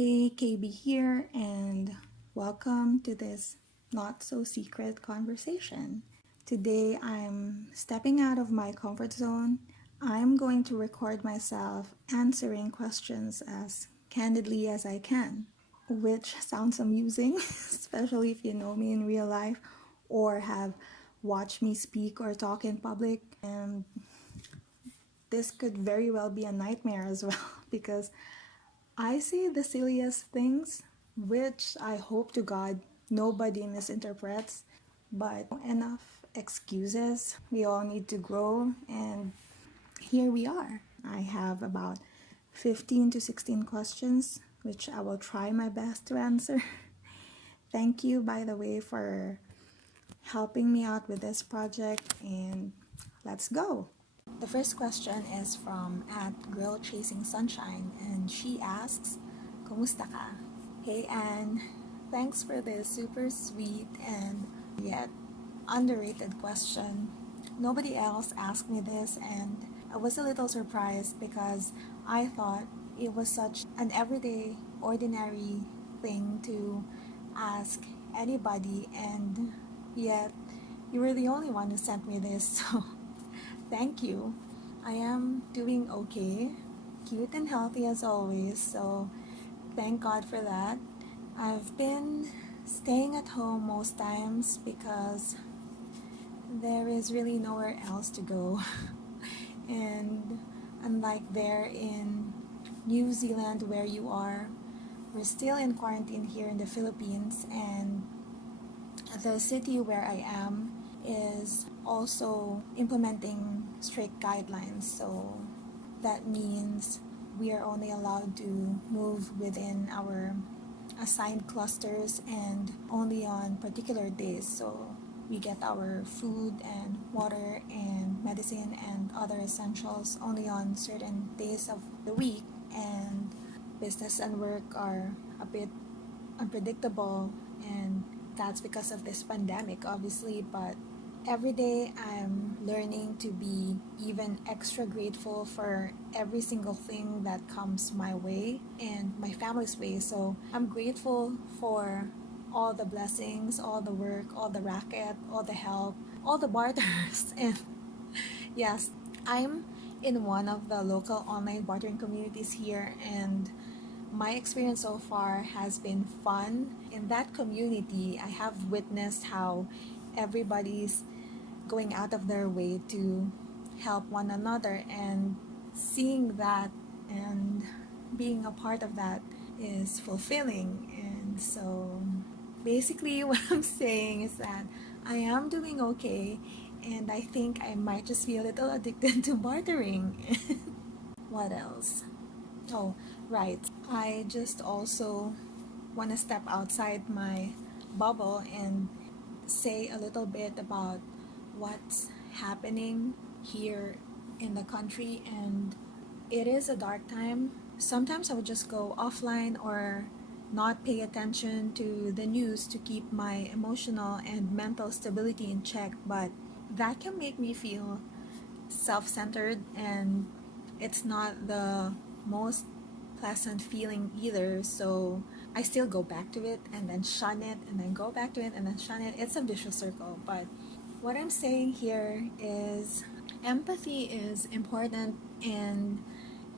Hey, KB here, and welcome to this not so secret conversation. Today I'm stepping out of my comfort zone. I'm going to record myself answering questions as candidly as I can, which sounds amusing, especially if you know me in real life or have watched me speak or talk in public. And this could very well be a nightmare as well because I say the silliest things, which I hope to God nobody misinterprets, but enough excuses. We all need to grow, and here we are. I have about 15 to 16 questions, which I will try my best to answer. Thank you, by the way, for helping me out with this project, and let's go. The first question is from at girlchasingsunshine, and she asks, Kumusta ka? Hey Anne, thanks for this super sweet and yet underrated question. Nobody else asked me this, and I was a little surprised because I thought it was such an everyday, ordinary thing to ask anybody, and yet you were the only one who sent me this, so thank you. I am doing okay, cute and healthy as always, so thank God for that. I've been staying at home most times because there is really nowhere else to go. And unlike there in New Zealand where you are, we're still in quarantine here in the Philippines, and the city where I am is also implementing strict guidelines. So that means we are only allowed to move within our assigned clusters and only on particular days. So we get our food and water and medicine and other essentials only on certain days of the week, and business and work are a bit unpredictable, and that's because of this pandemic obviously. But every day I'm learning to be even extra grateful for every single thing that comes my way and my family's way. So I'm grateful for all the blessings, all the work, all the racket, all the help, all the barters. And yes, I'm in one of the local online bartering communities here, and my experience so far has been fun. In that community, I have witnessed how everybody's going out of their way to help one another, and seeing that and being a part of that is fulfilling. And so basically what I'm saying is that I am doing okay, and I think I might just be a little addicted to bartering. What else? Oh, right. I just also want to step outside my bubble and say a little bit about what's happening here in the country. And it is a dark time. Sometimes I would just go offline or not pay attention to the news to keep my emotional and mental stability in check, but that can make me feel self-centered, and it's not the most pleasant feeling either. So I still go back to it and then shun it and then go back to it and then shun it. It's a vicious circle. But what I'm saying here is empathy is important, and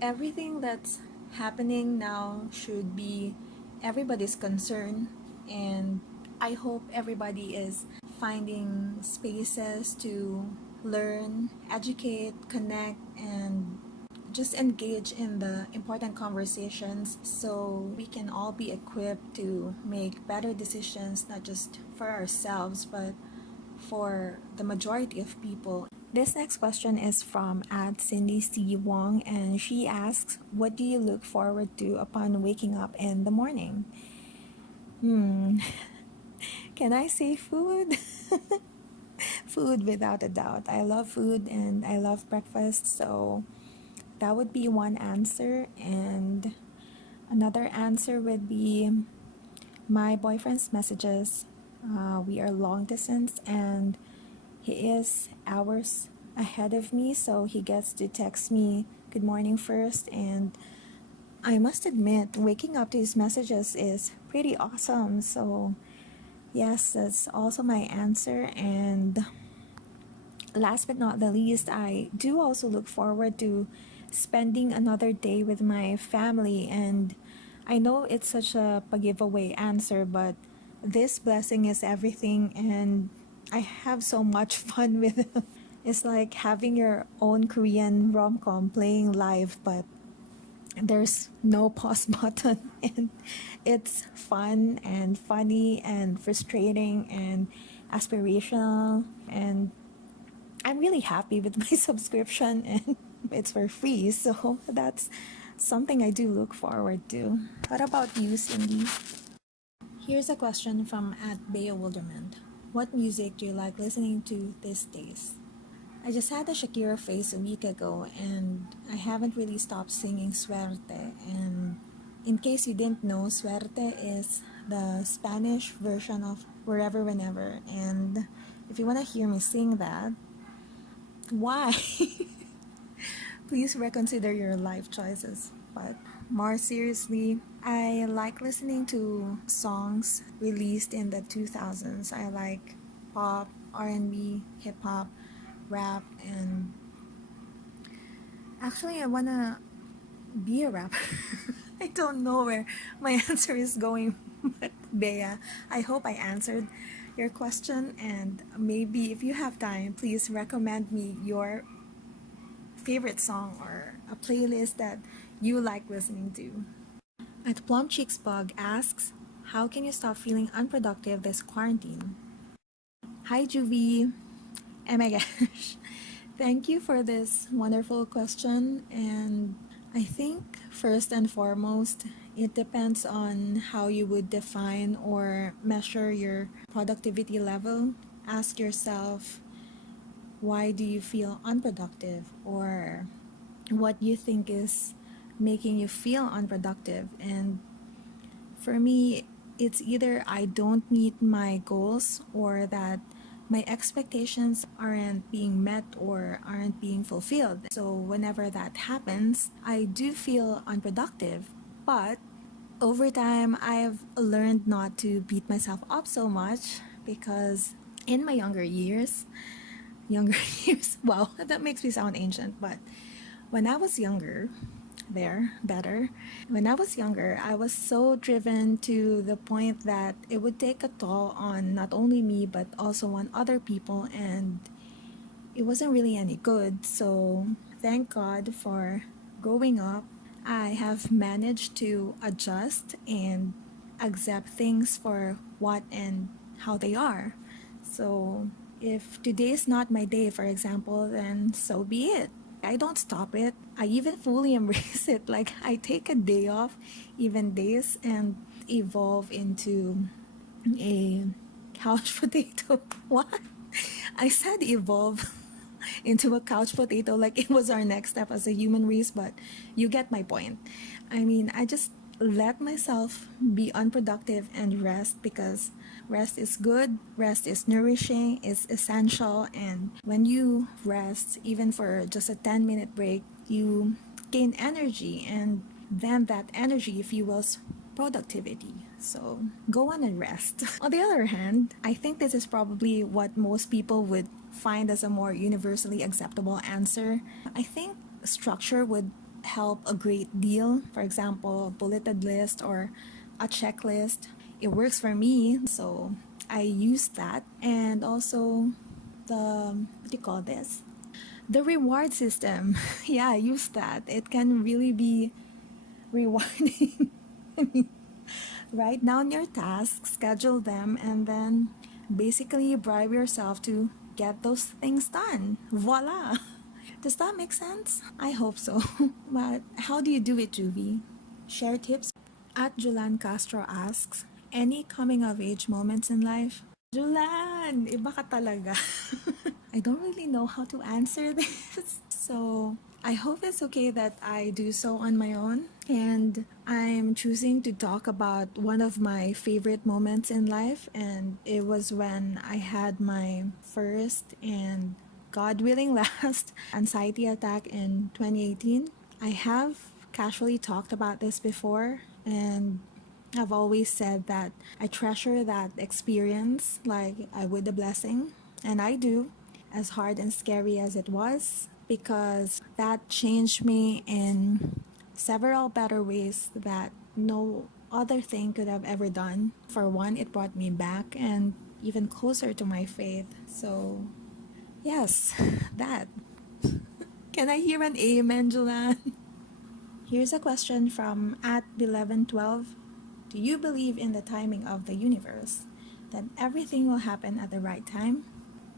everything that's happening now should be everybody's concern. And I hope everybody is finding spaces to learn, educate, connect, and just engage in the important conversations so we can all be equipped to make better decisions, not just for ourselves, but for the majority of people. This next question is from at cindycwong, and she asks, what do you look forward to upon waking up in the morning? Can I say food? Food without a doubt. I love food and I love breakfast, so that would be one answer. And another answer would be my boyfriend's messages. We are long distance, and he is hours ahead of me, so he gets to text me good morning first, and I must admit, waking up to his messages is pretty awesome. So, yes, that's also my answer. And last but not the least, I do also look forward to spending another day with my family. And I know it's such a giveaway answer, but this blessing is everything. And I have so much fun with it. It's like having your own Korean rom-com playing live, but there's no pause button, and it's fun and funny and frustrating and aspirational, and I'm really happy with my subscription, and it's for free, so that's something I do look forward to. What about you, Cindy? Here's a question from at beawilderment. What music do you like listening to these days? I just had a Shakira face a week ago, and I haven't really stopped singing Suerte. And in case you didn't know, Suerte is the Spanish version of Wherever Whenever. And if you want to hear me sing that, why? Please reconsider your life choices. But more seriously, I like listening to songs released in the 2000s. I like pop, R&B, hip hop, rap, and actually I wanna be a rapper. I don't know where my answer is going, but Bea, I hope I answered your question, and maybe if you have time, please recommend me your favorite song or a playlist that you like listening to. At plumpcheeksblog asks, how can you stop feeling unproductive this quarantine? Hi Juvie. Oh my gosh. Thank you for this wonderful question. And I think first and foremost, it depends on how you would define or measure your productivity level. Ask yourself, why do you feel unproductive? Or what you think is making you feel unproductive? And for me, it's either I don't meet my goals or that my expectations aren't being met or aren't being fulfilled. So whenever that happens, I do feel unproductive. But over time, I've learned not to beat myself up so much because in my younger years, wow, that makes me sound ancient, but when I was younger, better. When I was younger, I was so driven to the point that it would take a toll on not only me but also on other people, and it wasn't really any good. So, thank God for growing up. I have managed to adjust and accept things for what and how they are. So, if today is not my day, for example, then so be it. I don't stop it. I even fully embrace it. Like, I take a day off, even days, and evolve into a couch potato. What? I said evolve into a couch potato like it was our next step as a human race, but you get my point. I mean, I just let myself be unproductive and rest because rest is good, rest is nourishing, is essential, and when you rest, even for just a 10-minute break, you gain energy, and then that energy fuels productivity. So go on and rest. On the other hand, I think this is probably what most people would find as a more universally acceptable answer. I think structure would help a great deal. For example, a bulleted list or a checklist. It works for me, so I use that. And also what do you call this? The reward system. Yeah, I use that. It can really be rewarding. I mean, write down your tasks, schedule them, and then basically bribe yourself to get those things done. Voila! Does that make sense? I hope so. But how do you do it, Juvie? Share tips. At Julancastro asks, any coming of age moments in life? Julan, iba ka talaga. I don't really know how to answer this. So I hope it's okay that I do so on my own. And I'm choosing to talk about one of my favorite moments in life. And it was when I had my first and God willing last anxiety attack in 2018. I have casually talked about this before, and I've always said that I treasure that experience like I would a blessing, and I do, as hard and scary as it was, because that changed me in several better ways that no other thing could have ever done. For one, it brought me back and even closer to my faith. So, yes, that. Can I hear an amen, Julan? Here's a question from at mileventwelve. Do you believe in the timing of the universe? That everything will happen at the right time?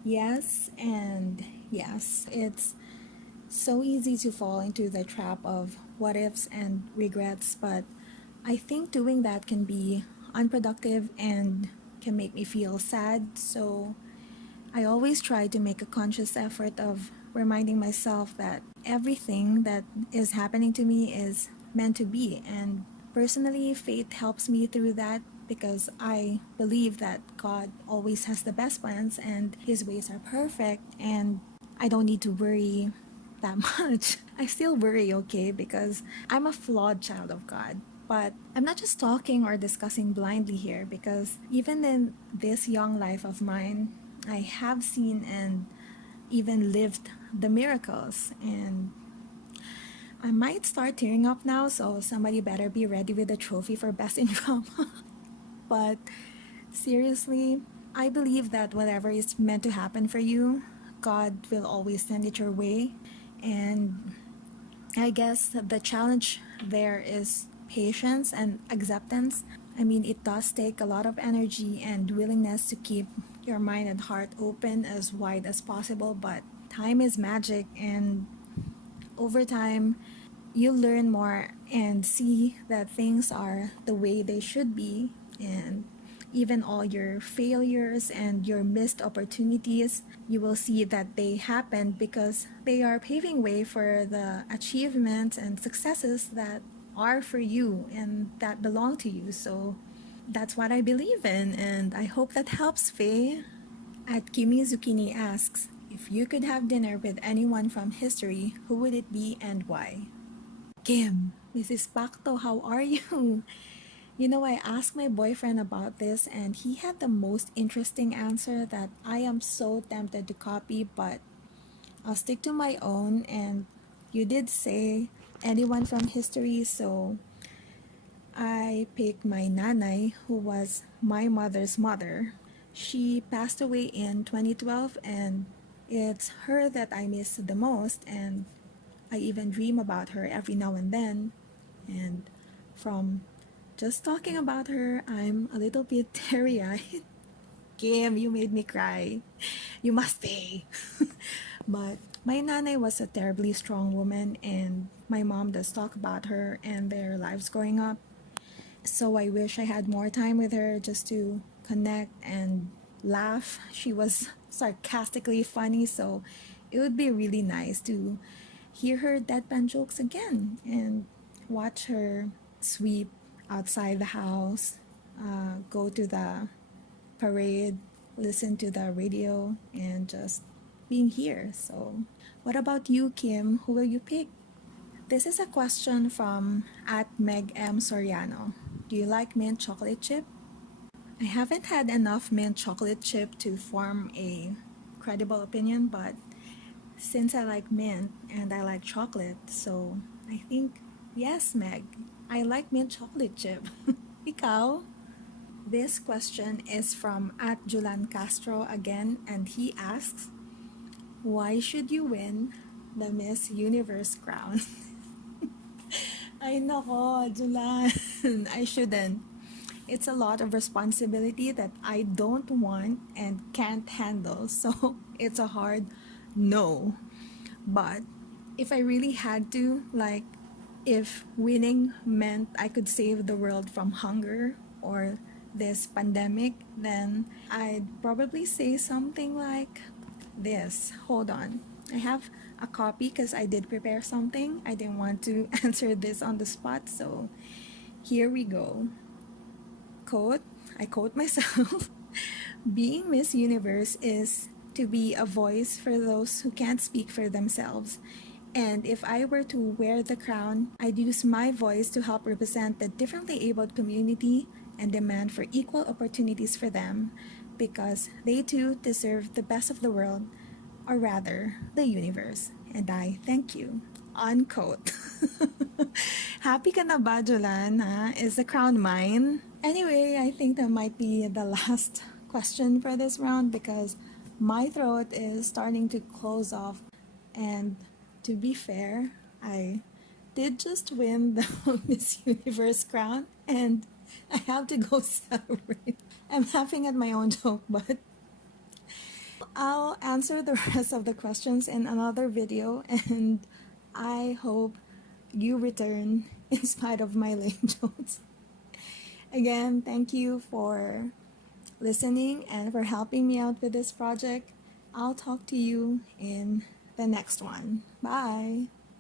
Yes, and yes. It's so easy to fall into the trap of what ifs and regrets, but I think doing that can be unproductive and can make me feel sad. So I always try to make a conscious effort of reminding myself that everything that is happening to me is meant to be. And personally, faith helps me through that because I believe that God always has the best plans and His ways are perfect, and I don't need to worry that much. I still worry, okay, because I'm a flawed child of God. But I'm not just talking or discussing blindly here, because even in this young life of mine, I have seen and even lived the miracles. And I might start tearing up now, so somebody better be ready with a trophy for best in drama. But seriously, I believe that whatever is meant to happen for you, God will always send it your way. And I guess the challenge there is patience and acceptance. I mean, it does take a lot of energy and willingness to keep your mind and heart open as wide as possible, but time is magic, and over time, you learn more and see that things are the way they should be, and even all your failures and your missed opportunities, you will see that they happened because they are paving way for the achievements and successes that are for you and that belong to you. So that's what I believe in, and I hope that helps, Faye. At kimmizuchini asks, if you could have dinner with anyone from history, who would it be and why? Kim, Mrs. Pacto, how are you? You know, I asked my boyfriend about this and he had the most interesting answer that I am so tempted to copy, but I'll stick to my own. And you did say anyone from history, so I picked my nanay, who was my mother's mother. She passed away in 2012, and it's her that I miss the most, and I even dream about her every now and then. And from just talking about her, I'm a little bit teary-eyed. Kim, you made me cry. You must stay. But my nanay was a terribly strong woman, and my mom does talk about her and their lives growing up. So I wish I had more time with her just to connect and laugh. She was sarcastically funny, so it would be really nice to hear her deadpan jokes again and watch her sweep outside the house, go to the parade, listen to the radio, and just being here. So, what about you, Kim? Who will you pick? This is a question from at megmsoriano. Do you like mint chocolate chip? I haven't had enough mint chocolate chip to form a credible opinion, but since I like mint and I like chocolate, so I think yes, Meg. I like mint chocolate chip. Ikaw? This question is from at julancastro again, and he asks, why should you win the Miss Universe crown? Ay nako, Julan. I shouldn't. It's a lot of responsibility that I don't want and can't handle. So it's a hard no. But if I really had to, like, if winning meant I could save the world from hunger or this pandemic, then I'd probably say something like this. Hold on. I have a copy because I did prepare something. I didn't want to answer this on the spot, so here we go. Quote, I quote myself. Being Miss Universe is to be a voice for those who can't speak for themselves And if I were to wear the crown, I'd use my voice to help represent the differently abled community and demand for equal opportunities for them because they too deserve the best of the world, or rather, the universe. And I thank you. Unquote. Happy ka na ba, Julan? Ha? Is the crown mine? Anyway, I think that might be the last question for this round because my throat is starting to close off. And to be fair, I did just win the Miss Universe crown and I have to go celebrate. I'm laughing at my own joke, but I'll answer the rest of the questions in another video, and I hope you return in spite of my lame jokes. Again, thank you for listening and for helping me out with this project. I'll talk to you in the next one. Bye.